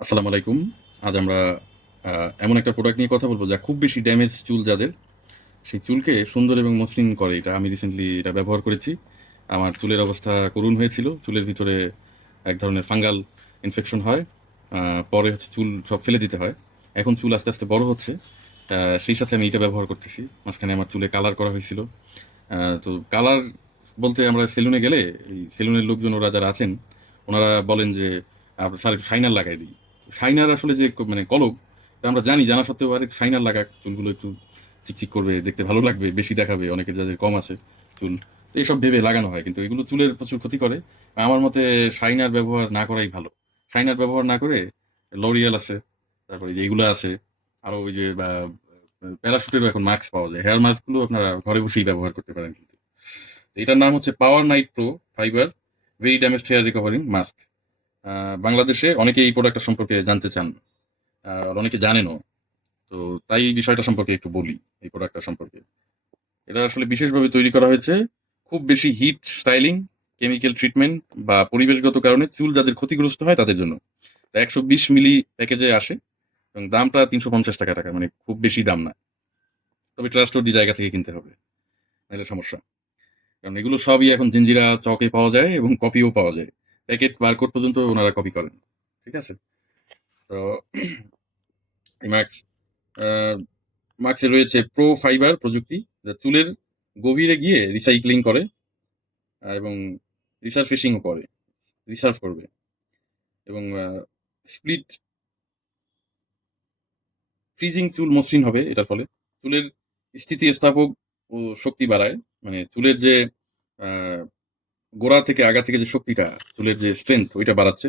আসসালামু আলাইকুম। আজ আমরা এমন একটা প্রোডাক্ট নিয়ে কথা বলব যা খুব বেশি ড্যামেজ চুল যাদের, সেই চুলকে সুন্দর এবং মসৃণ করে এটা। আমি রিসেন্টলি এটা ব্যবহার করেছি। আমার চুলের অবস্থা করুণ হয়েছিল। চুলের ভিতরে এক ধরনের ফাঙ্গাল ইনফেকশন হয়। পরে হচ্ছে চুল সব ফেলে দিতে হয়। এখন চুল আস্তে, আস্তে বড় হচ্ছে। সেই সাথে আমি এটা ব্যবহার করতেছি। মাঝখানে আমার চুলে কালার করা হয়েছিল। তো কালার বলতে আমরা সেলুনে গেলে এই সেলুনের লোকজন ওরা যারা আছেন, ওনারা বলেন যে, আ "স্যার একটু শাইনার লাগায় দিই।" শাইনার আসলে যে মানে এটা আমরা জানি। জানা সত্ত্বেও আরে শাইনার লাগাক, চুলগুলো একটু চিকচিক করবে, দেখতে ভালো লাগবে, বেশি দেখাবে। অনেকের যাদের কম আছে চুল। তো এসব ভেবে লাগানো হয়। কিন্তু এগুলো চুলের প্রচুর ক্ষতি করে। আমার মতে শাইনার ব্যবহার না করাই ভালো। শাইনার ব্যবহার না করে লরিয়াল আছে, তারপরে যে এগুলা আছে, আরও ওই যে প্যারাশুটেরও এখন মাস্ক পাওয়া যায়। হেয়ার মাস্কগুলো আপনারা ঘরে বসেই ব্যবহার করতে পারেন কিন্তু। এটার নাম হচ্ছে power night pro fibre very damaged hair recovering mask. বাংলাদেশে অনেকে এই প্রোডাক্টটা সম্পর্কে জানতে চান। আর অনেকে জানেনও। তো তাই এই বিষয়টা সম্পর্কে একটু বলি, এই প্রোডাক্টটা সম্পর্কে। এটা আসলে বিশেষভাবে তৈরি করা হয়েছে খুব বেশি হিট স্টাইলিং, কেমিক্যাল ট্রিটমেন্ট বা পরিবেশগত কারণে চুল যাদের ক্ষতিগ্রস্ত হয় তাদের জন্য। ১২০ মিলি প্যাকেজে আসে এবং দামটা ৳৩৫০ টাকা টাকা মানে খুব বেশি দাম না। তবে ট্রাস্টওয়ার্দি জায়গা থেকে কিনতে হবে। নাইলে সমস্যা। কারণ এগুলো সবই এখন জিঞ্জিরা চকে পাওয়া যায় এবং কপিও পাওয়া যায়। প্যাকেট বারকোড পর্যন্ত ওনারা কপি করেন। ঠিক আছে? তো এই মাস্ক রয়েছে প্রো ফাইবার প্রযুক্তি, যা চুলের গভীরে গিয়ে রিসাইক্লিং করে এবং রিসারফেসিং ও করে। রিসার্ভ করবে। এবং স্প্লিট ফ্রিজিং চুল মসৃণ হবে এটার ফলে। চুলের স্থিতিস্থাপক ও শক্তি বাড়ায়। মানে চুলের যে গোড়া থেকে আগা থেকে যে শক্তিটা, চুলের যে স্ট্রেংথ ওইটা বাড়াচ্ছে।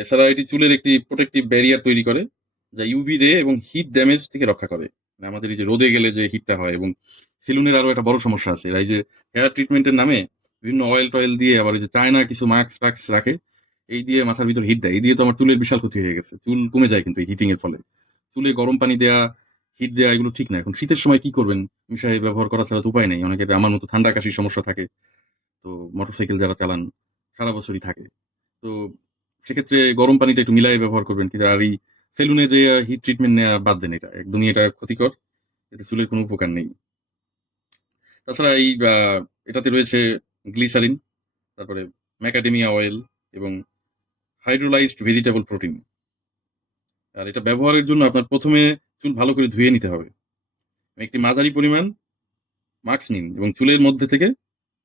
এছাড়া এটি চুলের একটি প্রোটেক্টিভ ব্যারিয়ার তৈরি করে, যা ইউভি রে এবং হিট ড্যামেজ থেকে রক্ষা করে। মানে আমাদের এই যে রোদে গেলে যে হিটটা হয় এবং সেলুনের আরও একটা বড় সমস্যা আছে। এই যে হেয়ার ট্রিটমেন্ট এর নামে বিভিন্ন অয়েল-টয়েল দিয়ে আবার ওই যে চায়না কিছু মাস্ক-টাস্ক রাখে। এই দিয়ে মাথার ভিতর হিট দেয়। এই দিয়ে তো আমার চুলের বিশাল ক্ষতি হয়ে গেছে। চুল কমে যায় কিন্তু এই হিটিং এর ফলে। চুলে গরম পানি দেয়া, হিট দেওয়া এগুলো ঠিক না। এখন শীতের সময় কি করবেন? মিশায়ে ব্যবহার করা ছাড়া তো উপায় নেই। অনেকের আমার মতো ঠান্ডা কাশির সমস্যা থাকে। তো মোটরসাইকেল যারা চালান সারা বছরই থাকে। তো সেক্ষেত্রে গরম পানিটা একটু মিলাই ব্যবহার করবেন। কিন্তু আর এই সেলুনে যেয়ে হিট ট্রিটমেন্ট নেওয়া বাদ দেন এটা। একদমই এটা ক্ষতিকর। এতে চুলের কোনো উপকার নেই। তাছাড়া এই এটাতে রয়েছে গ্লিসারিন, তারপরে ম্যাকাডেমিয়া অয়েল এবং হাইড্রোলাইজড ভেজিটেবল প্রোটিন। আর এটা ব্যবহারের জন্য আপনার প্রথমে চুল ভালো করে ধুয়ে নিতে হবে। একটি মাঝারি পরিমাণ মাস্ক নিন এবং চুলের মধ্যে থেকে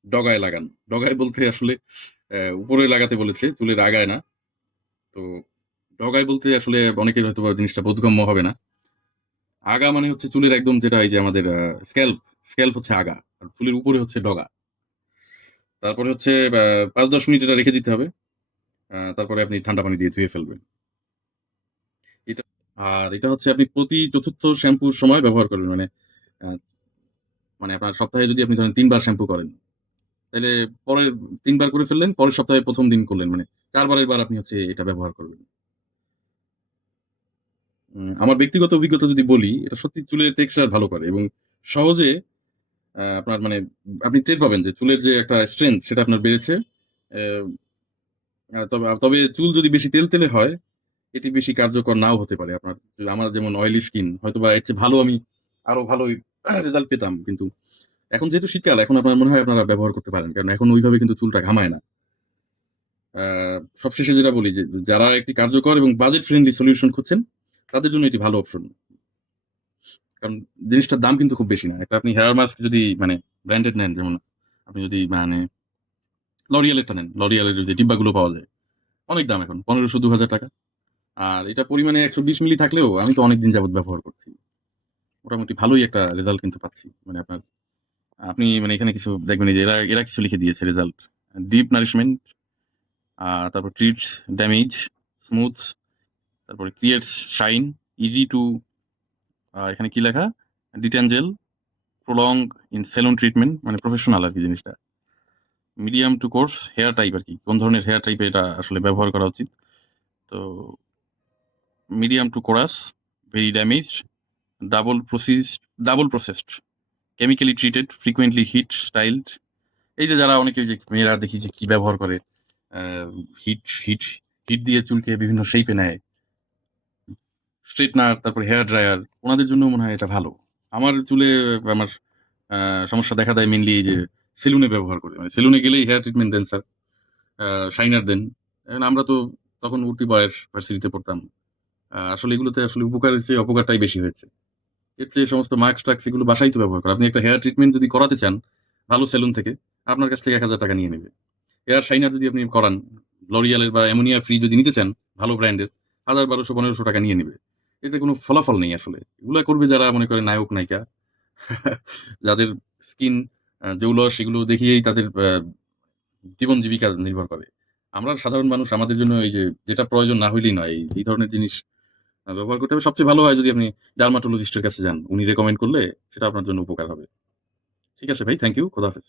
ডগায় লাগান। ডগায় বলতে আসলে উপরে লাগাতে বলেছে, চুলের আগায় না। তো ডগায় বলতে আসলে অনেকের হয়তো জিনিসটা বোধগম্য হবে না। আগা মানে হচ্ছে চুলের একদম যেটা এই যে আমাদের স্ক্যাল্প, স্ক্যাল্প হচ্ছে আগা। আর চুলের উপরে হচ্ছে ডগা। তারপরে হচ্ছে পাঁচ ৫-১০ মিনিট এটা রেখে দিতে হবে। তারপরে আপনি ঠান্ডা পানি দিয়ে ধুয়ে ফেলবেন। এটা আর এটা হচ্ছে আপনি প্রতি চতুর্থ শ্যাম্পুর সময় ব্যবহার করবেন। মানে মানে আপনার সপ্তাহে যদি আপনি ধরেন তিনবার শ্যাম্পু করেন, তাইলে পরের তিনবার করে ফেললেন, পরের সপ্তাহে প্রথম দিন করলেন। মানে ৪ বারের বার আপনি হচ্ছে এটা ব্যবহার করবেন। আমার ব্যক্তিগত অভিজ্ঞতা যদি বলি, এটা সত্যি চুলের টেক্সচার ভালো করে এবং সহজে আপনার মানে আপনি টের পাবেন যে চুলের যে একটা স্ট্রেংথ সেটা আপনার বেড়েছে। তবে তবে চুল যদি বেশি তেলতেলে হয়, এটি বেশি কার্যকর নাও হতে পারে আপনার। আমার যেমন অয়েলি স্কিন হয়তো বা এর চেয়ে ভালো আমি আরও ভালোই রেজাল্ট পেতাম। কিন্তু এখন যেহেতু শীতকাল এখন আপনার মনে হয় আপনারা ব্যবহার করতে পারেন। কারণ এখন ওইভাবে কিন্তু চুলটা ঘামায় না। সবশেষে যেটা বলি যে যারা একটি কার্যকর এবং বাজেট ফ্রেন্ডলি সলিউশন খুঁজছেন, তাদের জন্য এটি ভালো অপশন। কারণ জিনিসটার দাম কিন্তু খুব বেশি না। একটা আপনি হেয়ার মাস্ক যদি মানে ব্র্যান্ডেড নেন যেমন আপনি যদি মানে এরটা নেন। লরিয়ালের যে ডিব্বাগুলো পাওয়া যায়। অনেক দাম এখন। পনেরোশো দু হাজার টাকা। আর এটা পরিমাণে ১২০ মিলি থাকলেও আমি তো অনেকদিন যাবত ব্যবহার করছি। মোটামুটি ভালোই একটা রেজাল্ট কিন্তু পাচ্ছি। মানে আপনার আপনি মানে এখানে কিছু দেখবেন যে এরা, এরা কিছু লিখে দিয়েছে রেজাল্ট। ডিপ নারিশমেন্ট তারপর ট্রিটস ড্যামেজ, স্মুথস, তারপরে ক্রিয়েটস শাইন, ইজি টু এখানে কি লেখা? ডিটেনজেল, প্রলং ইন সেলুন ট্রিটমেন্ট মানে প্রফেশনাল আর কি জিনিসটা। Medium to coarse hair type আর কি কোন ধরনের হেয়ার টাইপে এটা আসলে ব্যবহার করা উচিত। তো medium to coarse, very damaged, double process double processed, chemically treated, frequently heat styled. এই যে যারা অনেকে যে মেয়েরা দেখি যে কি ব্যবহার করে হিট হিট হিট দিয়ে চুলকে বিভিন্ন শেপে নেয় স্ট্রেটনার তারপর হেয়ার ড্রায়ার ওনাদের জন্য মনে হয় এটা ভালো। আমার চুলে আমার সমস্যা দেখা দেয় মেনলি যে সেলুনে ব্যবহার করে। মানে সেলুনে গেলেই হেয়ার ট্রিটমেন্ট দেন স্যার শাইনার দেন। আমরা তো তখন উঠতি বয়স ভার্সিটিতে পড়তাম। আসলে এগুলোতে আসলে উপকার চেয়ে অপকারটাই বেশি হয়েছে। এর চেয়ে সমস্ত মাস্ক টাক্স এগুলো বাসাই তো ব্যবহার করা। আপনি একটা হেয়ার ট্রিটমেন্ট যদি করাতে চান, ভালো সেলুন থেকে, আপনার কাছ থেকে এক হাজার টাকা নিয়ে নেবে। হেয়ার শাইনার যদি আপনি করান লরিয়ালের বা অ্যামোনিয়া ফ্রি যদি নিতে চান, ভালো ব্র্যান্ডের, হাজার বারোশো, পনেরোশো টাকা নিয়ে নেবে। এতে কোনো ফলাফল নেই আসলে। এগুলো করবে যারা, মনে করে নায়ক, নায়িকা, যাদের স্কিন জৌলস সেগুলো দেখিয়েই তাদের জীবন জীবিকা নির্ভর করে। আমরা সাধারণ মানুষ, আমাদের জন্য এই যে, যেটা প্রয়োজন না হইলেই নয়। এই- ধরনের জিনিস ব্যবহার করতে হবে। সবচেয়ে ভালো হয় যদি আপনি ডার্মাটোলজিস্টের কাছে যান, উনি রেকমেন্ড করলে সেটা আপনার জন্য উপকার হবে। ঠিক আছে ভাই থ্যাংক ইউ খোদাহাফেজ